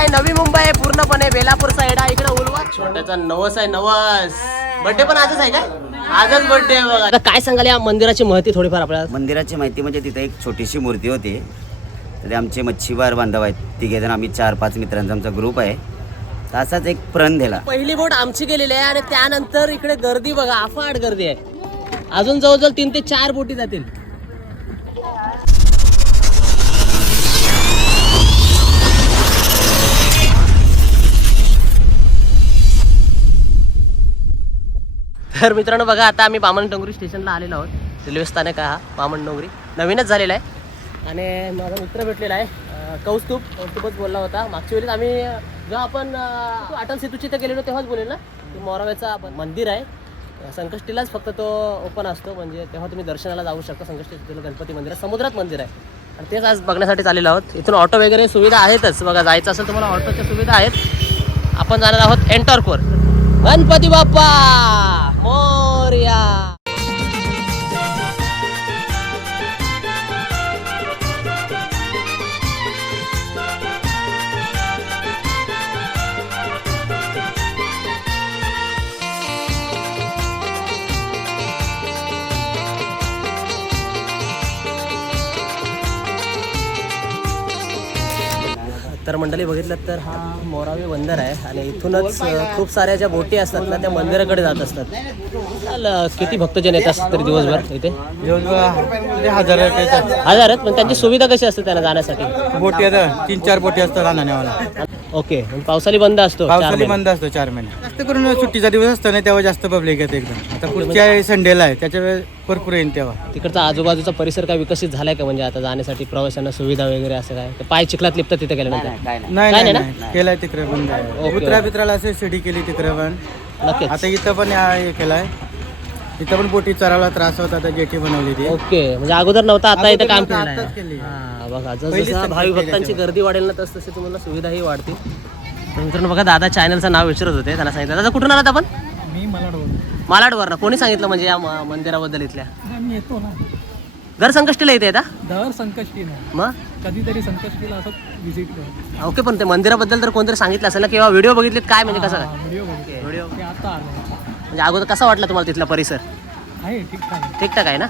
आहे. नवी मुंबई आहे पूर्णपणे बेलापूर साईड आहे. इकडे उलवा. छोट्याचा नवस आहे नवस. बर्थडे पण आजच आहे का? आजच बर्थडे आहे बघा. आता काय सांगाल या मंदिराची महती थोडीफार आपल्याला? मंदिराची माहिती म्हणजे तिथे एक छोटीशी मूर्ती होती. तर ते आमचे मच्छीमार बांधव आहेत. तिघे जण आम्ही चार पाच मित्रांचा आमचा ग्रुप आहे. तर असाच एक प्रण दिला. पहिली बोट आमची गेलेली आहे आणि त्यानंतर इकडे गर्दी बघा. अफाट गर्दी आहे. अजून जवळजवळ तीन ते चार बोटी जातील. तर मित्रांनो बघा आता आम्ही बामण डोंगरी स्टेशनला आलेलो आहोत. रेल्वे स्थानक हा बामण डोंगरी. नवीनच झालेला आहे. आणि माझा मित्र भेटलेला आहे. कौस्तुभ कौस्तुभच बोलला होता. मागच्या वेळेस आम्ही जेव्हा आपण अटल सेतूची तर गेलेलो तेव्हाच बोलेल ना? मोराव्याचा मंदिर आहे. संकष्टीलाच फक्त तो ओपन असतो. म्हणजे तेव्हा तुम्ही दर्शनाला जाऊ शकता. संकष्टी गणपती मंदिर आहे. समुद्रात मंदिर आहे. आणि तेच आज बघण्यासाठी चाललेलो आहोत. इथून ऑटो वगैरे सुविधा आहेतच. बघा जायचं असेल तुम्हाला ऑटोच्या सुविधा आहेत. आपण जाणार आहोत एंटॉर्कवर गणपती बाप्पा मोर्या. तर मंडळी बघितलं तर हा मोरावे बंदर आहे आणि इथूनच खूप साऱ्या ज्या बोटी असतात ना त्या मंदिराकडे जात असतात. किती भक्तजन येत असतात तरी दिवसभर इथे? हजार हजार आहेत पण त्यांची सुविधा कशी असते त्यांना जाण्यासाठी? बोटी तीन चार बोटी असतात ओके पण पावसाळी बंद असतो चार पावसाळी महिने. बंद असतो चार महिने. जास्त करून सुट्टीचा दिवस असतो ना तेव्हा जास्त पब्लिक येते एकदम. आता पुढच्या संडेला आहे त्याच्या वेळेस भरपूर येईल तेव्हा. तिकडचा आजूबाजूचा परिसर काय विकसित झालाय का म्हणजे आता जाण्यासाठी प्रवाशांना सुविधा वगैरे असं काय? ते पाय चिखलात लिपतात तिथे गेल्यानंतर. नाही नाही नाही नाही नाही केलाय तिकडे बंद आहे. ओके. उतरा बित्राला असे शिडी केली तिकडे पण. नक्कीच. आता इथं पण या- हे केलाय. इथं पण बोटी चरावला त्रास होता आता जेटी बनवली ती. ओके म्हणजे अगोदर नव्हता आता इथे अगोदर काम नव्हतं, केली. आहे हा, बघा पहिलीच जसं संख्या भावी केली भक्तांची गर्दी वाढेल ना तस तशी तुम्हाला सुविधाही वाढतील. तर मित्रांनो बघा दादा चॅनलचं नाव विचारत होते त्यांना सांगितलं. दादा कुठून आलात आपण? मी मला मालाडवरनं. कोणी सांगितलं म्हणजे या म- मंदिराबद्दल इथल्या? मी येतो ना. दर संकष्टीला येते? आता दर संकष्टी नाही मग कधीतरी संकष्टीला असं करतो ओके पण ते मंदिराबद्दल तर कोणतरी सांगितलं असेल ना किंवा व्हिडिओ बघितलेत काय म्हणजे कसं काय? व्हिडिओ बघितले. व्हिडिओ ते आता आलं. म्हणजे अगोदर कसा वाटला तुम्हाला तिथला परिसर? आहे ठीक आहे. ठीकठाक आहे ना?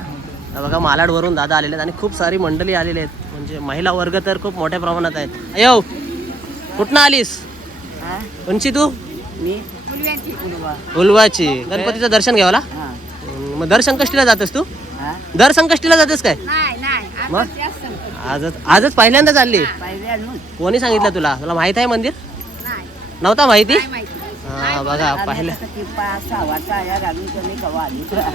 बघा मालाडवरून दादा आलेले आहेत आणि खूप सारी मंडळी आलेली आहेत. म्हणजे महिला वर्ग तर खूप मोठ्या प्रमाणात आहेत. अयो कुठनं आलीस? कोणची तू? उलवाची गणपतीचं दर्शन घ्यावला मग दर संकष्टीला जातेस तू? दर संकष्टीला जातेस काय? नाही नाही. मग? आजच आजच पहिल्यांदा चालली कोणी सांगितलं तुला? तुला माहीत आहे मंदिर? नाही. नव्हता माहिती? नाही माहिती. बघा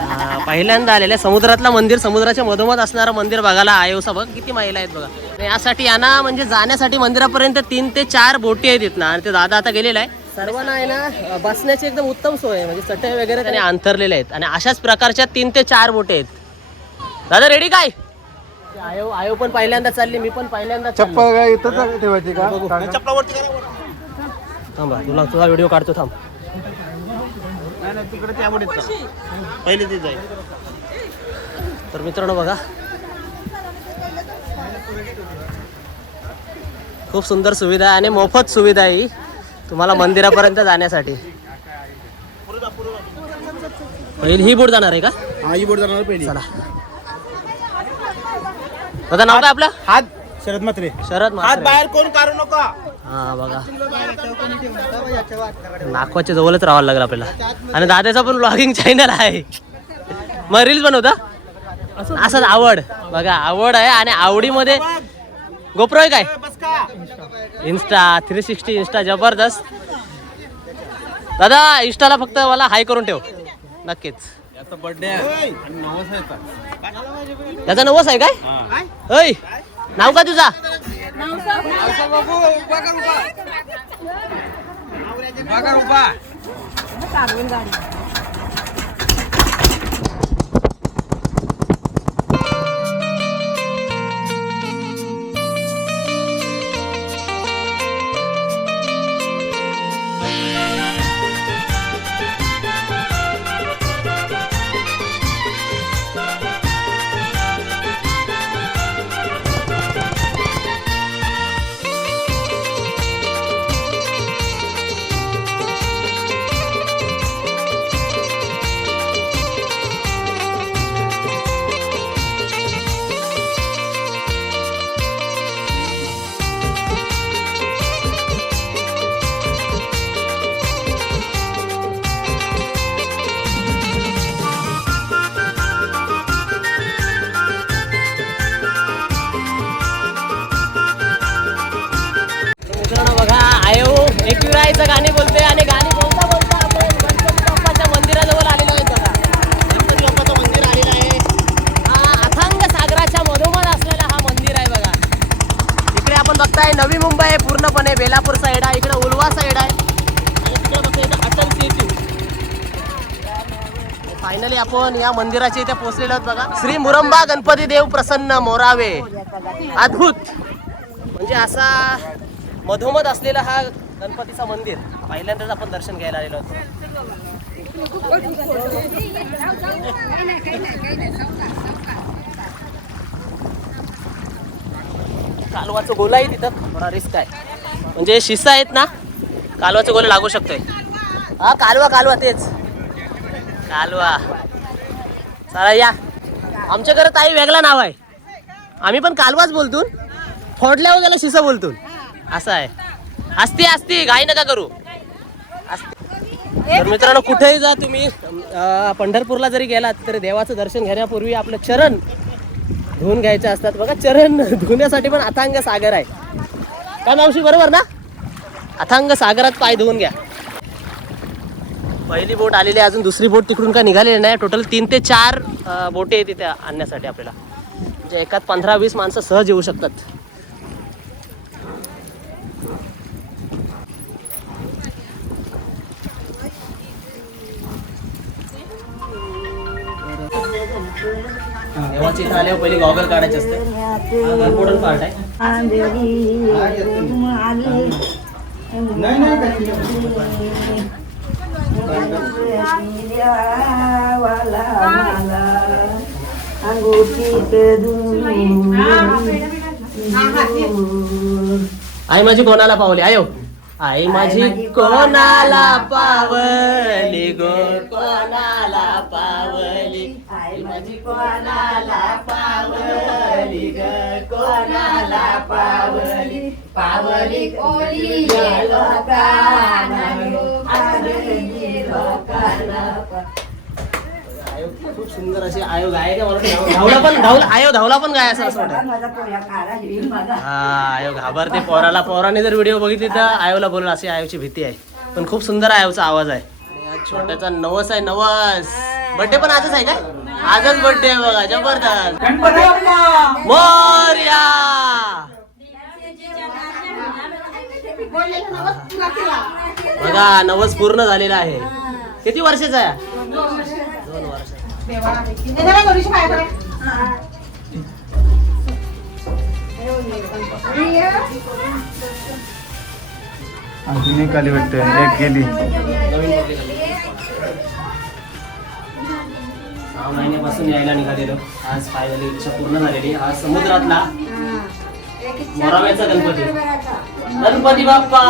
हा, पहिल्यांदा आलेले समुद्रातला मंदिर समुद्राच्या मधोमध असणारं मंदिर बघायला आयोसा बघ किती महिला आहेत बघा. आणि यासाठी यांना म्हणजे जाण्यासाठी मंदिरापर्यंत तीन ते चार बोटी आहेत इथनं. आणि ते दादा आता गेलेला आहे. सर्वांना आहे ना बसण्याची एकदम उत्तम सोय आहे. म्हणजे चटई वगैरे त्याने अंतरलेले आहेत. आणि अशाच प्रकारच्या तीन ते चार बोटी आहेत. दादा रेडी काय? आयो आयो पण पहिल्यांदा चालली मी पण पहिल्यांदा चप्पल काय ठेवायची का? थांबा तुला तुझा व्हिडिओ काढतो थांब. पहिले ते जाईल. तर मित्रांनो बघा. खूप सुंदर सुविधा आहे आणि मोफत सुविधा आहे ही. तुम्हाला मंदिरापर्यंत जाण्यासाठी. पहिली ही बोट जाणार आहे का? हा ही बोट जाणार पहिली. चला. दादा नाव काय आपलं? हात शरद मात्रे शरद म्हात्रे. कोण काढू नका. हा बघा. नागवाच्या जवळच राहावं लागेल आपल्याला. आणि दादाचा पण ब्लॉगिंग चॅनल आहे. मग रील्स बनवता? असंच आवड. बघा आवड आहे आणि आवडीमध्ये गोप्रो आहे काय? इन्स्टा थ्री सिक्स्टी इन्स्टा जबरदस्त. दादा इन्स्टाला फक्त मला हाय करून ठेव. नक्कीच. याचा बर्थडे आहे. आणि नवस आहे त्याचा नवस आहे काय ऐ नाव का तुझा उभा बेलापूर साईड आहे इकडे उलवा साईड आहे. आणि तिकडे अटल सेतू फायनली आपण या मंदिराच्या इथे पोहोचलेलो आहोत बघा. श्री मुरंबा गणपती देव प्रसन्न मोरावे. अद्भुत. म्हणजे असा मधोमध असलेला हा गणपतीचा मंदिर. पहिल्यांदाच आपण दर्शन घ्यायला आलेलो होतो कालवाचं गोलाही तिथं. थोडा रिस्क आहे. म्हणजे शिस्सा आहेत ना कालवाचं गोला लागू शकतोय. हा कालवा कालवा तेच. कालवा. चला या. आमच्या घरात ताई वेगळा नाव आहे. आम्ही पण कालवाच बोलतो. फोडल्यावर त्याला शिसा बोलतो. असं आहे. असते असते घाई नका करू. तर मित्रांनो कुठेही जा तुम्ही. पंढरपूरला जरी गेलात तर देवाचं दर्शन घेण्यापूर्वी आपलं चरण धुवून घ्यायचे असतात. बघा चरण धुण्यासाठी पण अथांग सागर आहे. का मावशी बरोबर ना? अथांग सागरात पाय धुवून घ्या. पहिली बोट आलेली आहे अजून दुसरी बोट तिकडून काय निघालेली नाही. टोटल तीन ते चार बोटे आहेत तिथे आणण्यासाठी आपल्याला. म्हणजे एकात पंधरा वीस माणसं सहज येऊ शकतात. देवाची इथं आल्यावर पहिली गॉगल काढायचे असते. पार्ट आहे. आई माझी कोणाला पावली? आयो. आई माझी कोणाला पावली गो? कोणाला पावली? कोणाला पावली ग? कोणाला पावली? पावली कोणी? खूप सुंदर अशी आयो गाय का धावला पण धावला आयो धावला पण गाय असं असं वाटतं. हा आयो घाबरते पोराला. पोराने जर व्हिडिओ बघितली तर आयोला बोलला अशी आयोची भीती आहे. पण खूप सुंदर आयोचा आवाज आहे. छोट्याचा नवस आहे नवस. बर्थडे पण आजच आहे काय? आजच बर्थडे आहे बघा जबरदस्त. मोरया! बघा नवस पूर्ण झालेला आहे. किती वर्षाचा आहे? दोन वर्ष. अजून एक आली वाटतं एक गेली. नवीन सहा महिन्यापासून यायला निघालेलो. आज फायनली इच्छा पूर्ण झालेली. हा समुद्रातला मोराव्याचा गणपती. गणपती बाप्पा!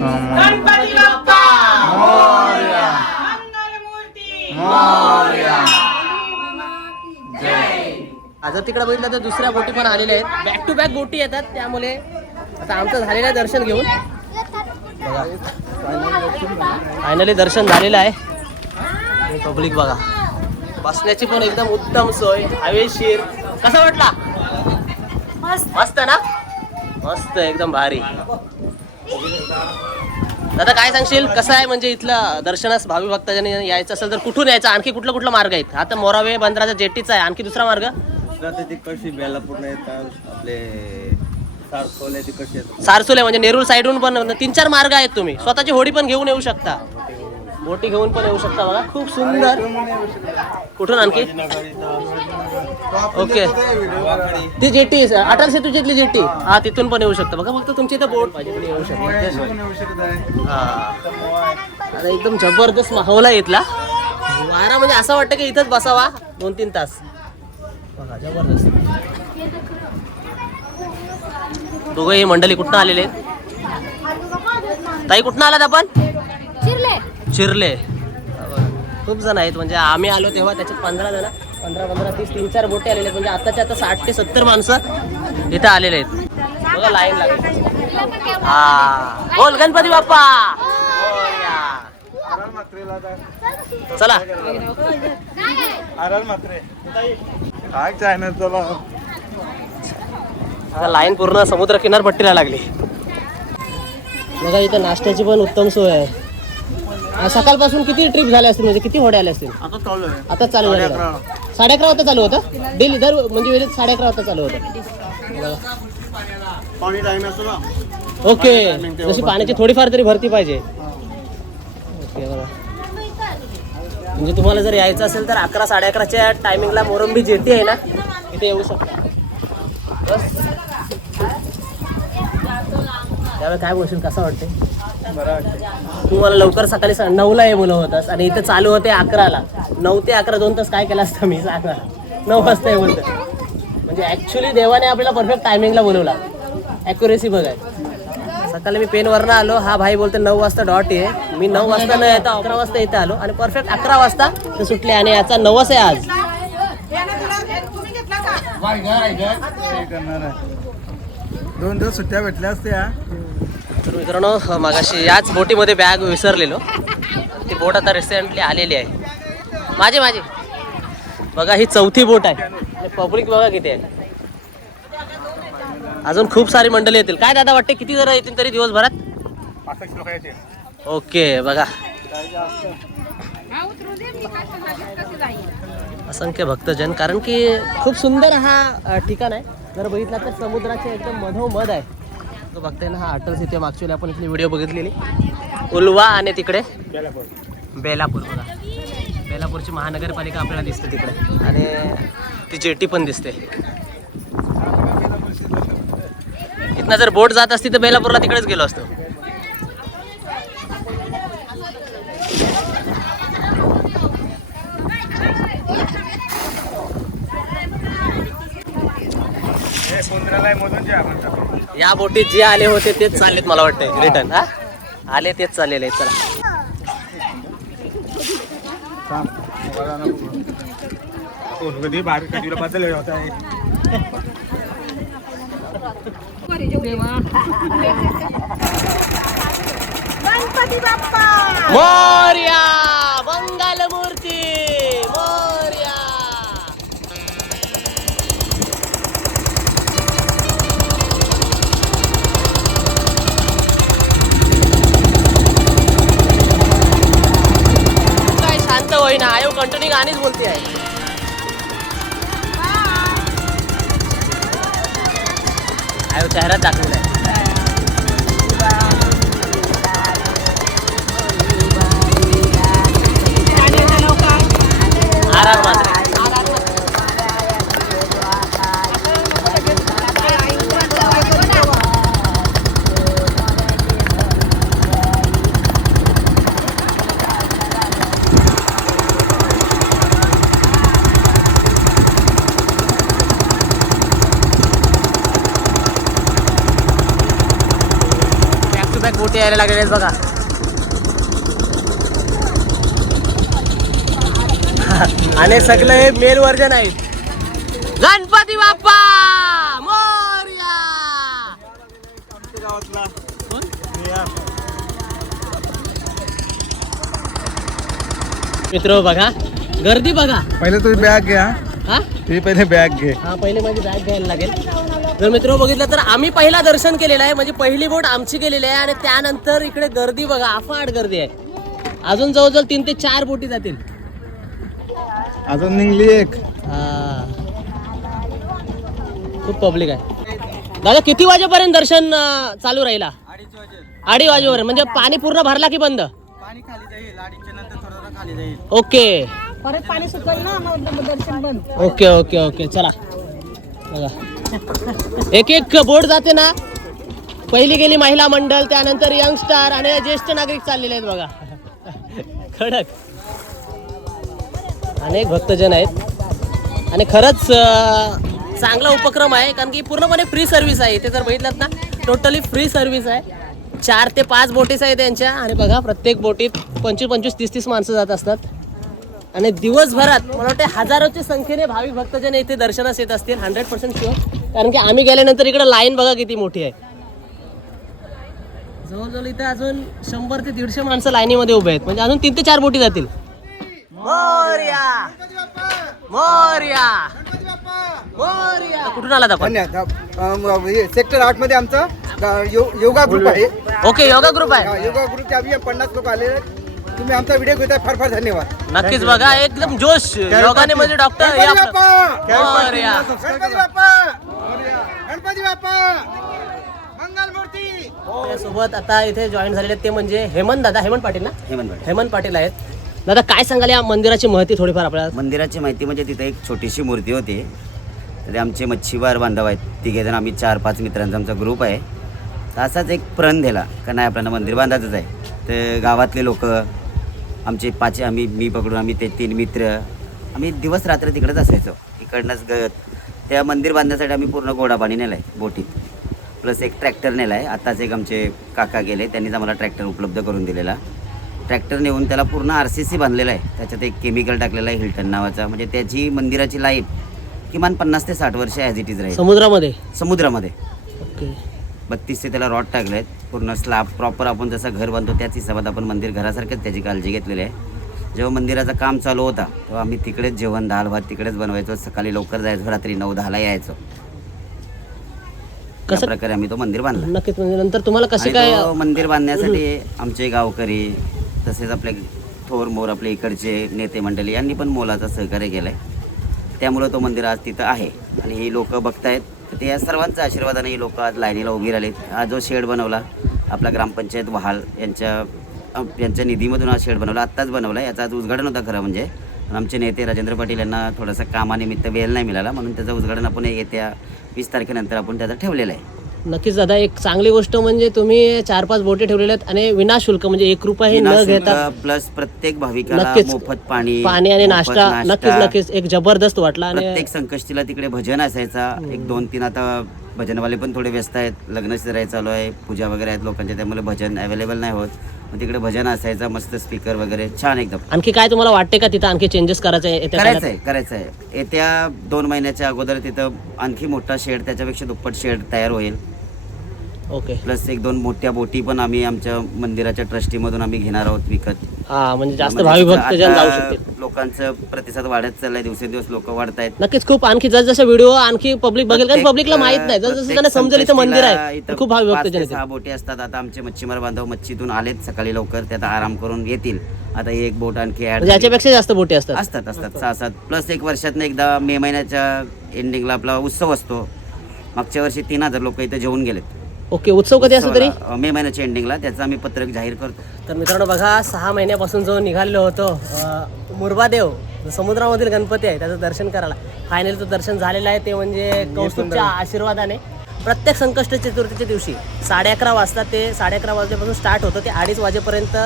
गणपती बाप्पा मोरया! मंगलमूर्ती! मोरया! आता तिकडे बघितलं तर दुसऱ्या बोटी पण आलेल्या आहेत. बॅक टू बॅक बोटी येतात त्यामुळे आता आमचं झालेलं आहे दर्शन घेऊन. फायनली दर्शन झालेलं आहे. पब्लिक बघा. बसण्याची पण एकदम उत्तम सोय. हवेशीर. कसा वाटला? मस्त. ना? मस्त एकदम भारी. दादा काय सांगशील? कसं आहे म्हणजे इथलं दर्शनास भावी भक्तांनी यायचं असेल तर कुठून यायचं? आणखी कुठलं कुठलं मार्ग आहेत? आता मोरावे बंदराचा जेटीचा आहे. आणखी दुसरा मार्ग? बेलापूरला येतात? आपले येतात? सारसुले म्हणजे नेरूळ साईडहून पण तीन चार मार्ग आहेत तुम्ही. स्वतःची होडी पण घेऊन येऊ शकता. बोटी घेऊन पण येऊ शकता बघा. खूप सुंदर. कुठून आणखी? ओके. ती जेटी अटल सेतूची जेटी. हा तिथून पण येऊ शकता. बघा फक्त तुमची इथं बोट पाहिजे. येऊ शकता. हा. एकदम जबरदस्त माहोल आहे इथला. वारा म्हणजे असं वाटतं की इथंच बसावा दोन तीन तास. बघा जबरदस्त. दोघं ही मंडळी कुठनं आलेले ताई कुठनं आलात आपण? चिरले. खूप जण आहेत म्हणजे आम्ही आलो तेव्हा त्याच्यात पंधरा जण पंधरा पंधरा तीस तीन चार बोटे आलेले आहेत. म्हणजे आताच्या आता साठ ते सत्तर माणसं इथं आलेले आहेत. बघा लाईन लागली. हा. बोल गणपती बाप्पा. चला. काय चला? लाईन पूर्ण समुद्र किनारपट्टीला लागली. बघा इथं नाश्त्याची पण उत्तम सोय आहे. सकाळपासून किती ट्रिप झाल्या असतील? म्हणजे किती होड्या आल्या असतील? आता चालू आहे. आता चालू झालं? साडे अकरा वाजता चालू होतं? डेली दर म्हणजे वेळेत साडे अकरा वाजता चालू होतं. बघा. पाणी टाइम असतो ना. ओके. जशी पाण्याची थोडीफार तरी भरती पाहिजे. ओके बघा. म्हणजे तुम्हाला जर यायचं असेल तर अकरा साडे अकराच्या टायमिंगला मोरंबी जेटी आहे ना इथे येऊ शकता. बस. त्यावेळी काय बोलशील कसं वाटते तुम्हाला लवकर सकाळी स- नऊला ये बोलव होतास आणि इथे चालू होते अकराला. नऊ ते अकरा दोन तास काय केलं असतं मी सांगा. नऊ वाजता ये बोलतो म्हणजे ऍक्च्युली देवाने आपल्याला परफेक्ट टायमिंगला बोलवला. ॲक्युरेसी बघाय. सकाळी मी पेनवरनं आलो हा भाई बोलतो नऊ वाजता डॉट ये. मी नऊ वाजता न येता अकरा वाजता इथे आलो आणि परफेक्ट अकरा वाजता ते सुटले आणि याचा नवस आहे आज. दोन दिवस सुट्ट्या भेटल्या असत्या. तर मित्रांनो मागाशी याच बोटीमध्ये बॅग विसरलेलो. ती बोट आता रिसेंटली आलेली आहे. माझी माझी. बघा ही चौथी बोट आहे. आणि पब्लिक बघा किती आहे. अजून खूप सारी मंडळी येतील. काय दादा वाटते किती जण येतील तरी दिवसभरात? ओके बघा. असंख्य भक्तजन कारण की खूप सुंदर हा ठिकाण आहे. जर बघितला तर समुद्राच्या एकदम मधोमध आहे. बघताय ना हा अटल सिटी मागच्या आपण इथली व्हिडिओ बघितलेली. उलवा आणि तिकडे बेलापूर बघा. बेलापूरची महानगरपालिका आपल्याला दिसते तिकडे. आणि ती जेटी पण दिसते. इथनं जर बोट जात असती तर बेलापूरला तिकडेच गेलो असतो. या बोटीत जे आले होते तेच चाललेत मला वाटतंय. रिटर्न हा? आले तेच चाललेले आहेत चला. गणपती बाप्पा मोर्या. मंगल कंटिन्यू गाणीच बोलते आहे. आयो दाखवला आहे आर आर मात्र बॅक टू बॅक बोटी यायला लागलेले आहेत बघा. आणि सगळे मेल वर्जन आहेत. गणपती बाप्पा! मोरया! मित्र बघा गर्दी बघा. पहिले तुम्ही बॅग घ्या. हा? तुम्ही पहिले बॅग घे. हा पहिले माझी बॅग घ्यायला लागेल. जर मित्र बघितलं तर आम्ही पहिला दर्शन केलेलं आहे. म्हणजे पहिली बोट आमची केलेली आहे आणि त्यानंतर इकडे गर्दी बघा अफाट गर्दी आहे. अजून जवळजवळ तीन ते चार बोटी जातील. अजून निघली एक. हा. खूप पब्लिक आहे. दादा किती वाजेपर्यंत दर्शन अं, चालू राहिला? अडीच वाजेल. अडीच वाजेपर्यंत. म्हणजे पाणी पूर्ण भरला की बंद? पाणी खाली जाईल. अडीचच्या नंतर केली जाईल. ओके. परत पाणी सुकल ना मग दर्शन बंद. ओके ओके ओके चला. बघा एक एक बोट जाते ना. पहिली गेली महिला मंडळ त्यानंतर यंगस्टार आणि ज्येष्ठ नागरिक चाललेले आहेत बघा. खडक. अनेक भक्तजन आहेत. आणि खरंच चांगला उपक्रम आहे कारण की पूर्णपणे फ्री सर्व्हिस आहे. इथे जर बघितलं ना टोटली फ्री सर्व्हिस आहे. चार ते पाच बोटीस आहे त्यांच्या. आणि बघा प्रत्येक बोटीत पंचवीस पंचवीस तीस तीस माणसं जात असतात. आणि दिवसभरात मला वाटते हजारोच्या संख्येने भाविक भक्तजन इथे दर्शनास येत असतील हंड्रेड पर्सेंट शुअर कारण की आम्ही गेल्यानंतर इकडे लाईन बघा किती मोठी आहे. जवळजवळ इथे अजून शंभर ते दीडशे माणसं लाईनीमध्ये उभे आहेत. म्हणजे अजून तीन ते चार बोटी जातील. मोर्या! मोर्या! मोर्या! कुठून आला आपण? सेक्टर आठमध्ये आमचा योगा ग्रुप आहे. ओके योगा ग्रुप आहे. हा, योगा ग्रुपचे आम्ही पन्नास लोक आले तुम्ही आमचा व्हिडिओ घेताय फार फार धन्यवाद. नक्कीच बघा एकदम जोश. योगाने म्हणजे डॉक्टर हे गणपती बाप्पा मोरया. गणपती बाप्पा गणपती बाप्पा मंगल मूर्ती सोबत आता इथे जॉईन झालेले आहेत ते म्हणजे हेमंत दादा हेमंत पाटील ना? हेमंत पाटील. हेमंत पाटील आहेत. दादा काय सांगाल या मंदिराची महती थोडीफार आपल्याला? मंदिराची माहिती म्हणजे तिथं एक छोटीशी मूर्ती होती. तर ते आमचे मच्छीमार बांधव आहेत. तिघेजण आम्ही चार पाच मित्रांचा आमचा ग्रुप आहे. तर असाच एक प्रण दिला का नाही आपल्याला मंदिर बांधायचंच आहे. तर गावातले लोक आमचे पाच आम्ही मी पकडून आम्ही ते तीन मित्र आम्ही दिवस रात्र तिकडेच असायचो. इकडनंच ग त्या मंदिर बांधण्यासाठी आम्ही पूर्ण गोडा पाणी नेलं आहे बोटीत. प्लस एक ट्रॅक्टर नेला आहे आत्ताच एक आमचे काका गेले त्यांनीच आम्हाला ट्रॅक्टर उपलब्ध करून दिलेला. ट्रॅक्टर नेऊन त्याला पूर्ण आर सी सी बांधलेला आहे. त्याच्यात एक केमिकल टाकलेलं आहे हिल्टन नावाचा. म्हणजे त्याची मंदिराची लाईफ किमान पन्नास ते साठ वर्ष ॲज इट इज राहील. समुद्रामध्ये? समुद्रामध्ये. ओके. बत्तीस ते त्याला रॉड टाकले आहेत. पूर्ण स्लॅब प्रॉपर आपण जसं घर बांधतो त्याच हिशोबात आपण मंदिर घरासारखंच त्याची काळजी घेतलेली आहे. जेव्हा मंदिराचं काम चालू होता तेव्हा आम्ही तिकडेच जेवण दाल भात तिकडेच बनवायचो. सकाळी लवकर जायचो रात्री नऊ दहाला यायचो. कसं- कसं प्रकारे आम्ही तो मंदिर बांधला. नक्कीच म्हणजे नंतर तुम्हाला कसे आणि काय तो मंदिर बांधण्यासाठी आमचे गावकरी तसेच आपले थोर मोर आपले इकडचे नेते मंडळी यांनी पण मोलाचं सहकार्य केलं आहे त्यामुळं तो मंदिर आज तिथं आहे. आणि ही लोक बघतायत. तर त्या सर्वांचा सर्वांच्या आशीर्वादाने ही लोक आज लाईनीला उभी राहिले हा जो शेड बनवला आपला ग्रामपंचायत वहाल यांच्या यांच्या निधीमधून हा शेड बनवला आत्ताच बनवला. याचा आज उद्घाटन होता खरं म्हणजे. आमचे नेते राजेंद्र पाटील यांना थोडासा कामानिमित्त वेळ नाही मिळाला म्हणून त्याचं उद्घाटन आपण येत्या वीस तारखेनंतर आपण त्याचं ठेवलेलं आहे. नक्कीच दादा एक चांगली गोष्ट म्हणजे तुम्ही चार पाच बोटे ठेवलेल्या आहेत आणि विनाशुल्क म्हणजे एक रुपये न घेता प्लस प्रत्येक भाविकाला नक्कीच. मोफत पाणी पाणी आणि मोफत नाश्ता नक्कीच नक्कीच. एक जबरदस्त वाटला आणि प्रत्येक संकष्टीला तिकडे भजन असायचा. एक दोन तीन आता भजनवाले पण थोडे व्यस्त आहेत. लग्न सिराय चालू आहे. पूजा वगैरे आहेत. लोकांच्या त्यामुळे भजन अवेलेबल नाही होत. मग तिकडे भजन असायचा मस्त स्पीकर वगैरे. छान एकदम. आणखी काय तुम्हाला वाटते का तिथं आणखी चेंजेस करायचे आहे? येत्या करायचं काळात? आहे करायचं आहे. येत्या दोन महिन्याच्या अगोदर तिथं आणखी मोठा शेड त्याच्यापेक्षा दुप्पट शेड तयार होईल. ओके प्लस एक दोन मोठ्या बोटी पण आम्ही आमच्या मंदिराच्या ट्रस्टीमधून आम्ही घेणार आहोत विकत. हा म्हणजे जास्त म्हणजे भावी जाऊ आता शकतील. लोकांचं प्रतिसाद वाढत चाललाय दिवसेंदिवस लोक वाढतायत. नक्कीच खूप. आणखी जसजसे व्हिडिओ आणखी पब्लिक बघेल कारण पब्लिकला माहीत नाही. जसं जसं प्रत्येक त्यांना समजेल इथं मंदिर आहे. खूप भावी पाच भक्तजन ते येतील सहा बोटी असतात. आता आमचे मच्छीमार बांधव मच्छीतून आलेत सकाळी लवकर. ते आता आराम करून येतील. आता ही एक बोट आणखी ऍड म्हणजे याच्यापेक्षा जास्त बोटी असतात. असतात असतात. सहा सात. प्लस एक वर्षातनं एकदा मे महिन्याच्या एंडिंगला आपला उत्सव असतो. मागच्या वर्षी तीन हजार लोक इथे जेवून गेलेत. ओके उत्सव कधी असतो तरी? उत्सवाला, मे महिन्याच्या एंडिंगला त्याचं आम्ही पत्रक जाहीर करतो. तर मित्रांनो बघा सहा महिन्यापासून जो निघालेलो होतो अं, मुरबादेव जो समुद्रामधील गणपती आहे त्याचं दर्शन करायला. फायनली तो दर्शन झालेलं आहे ते म्हणजे कौस्तुभच्या आशीर्वादाने. प्रत्येक संकष्ट चतुर्थीच्या दिवशी साडे अकरा वाजता ते साडे अकरा वाजल्यापासून स्टार्ट होतं. ते अडीच वाजेपर्यंत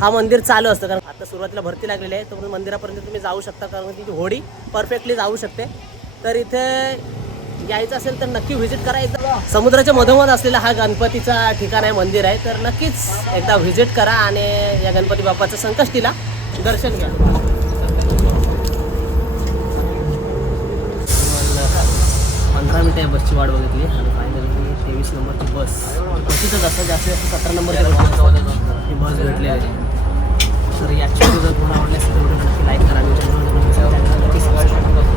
हा मंदिर चालू असतं. कारण आता सुरुवातीला भरती लागलेली आहे तर मंदिरापर्यंत तुम्ही जाऊ शकता. कारण ती होडी परफेक्टली जाऊ शकते. तर इथे यायचं असेल तर नक्की व्हिजिट करा एकदा समुद्राच्या मधोमध असलेला हा गणपतीचा ठिकाण आहे मंदिर आहे. तर नक्कीच एकदा व्हिजिट करा आणि या गणपती बाप्पाचं संकष्टीला दर्शन घ्या. पंधरा मिनिटं आहे बसची वाट बघितली आणि फायनली तेवीस नंबरची बस. बसीतच असतं जास्तीत जास्त सतरा नंबरची ही बस भेटली आहे. तर याची जर तुम्हाला आवडल्यास तर नक्की लाईक करा. करा.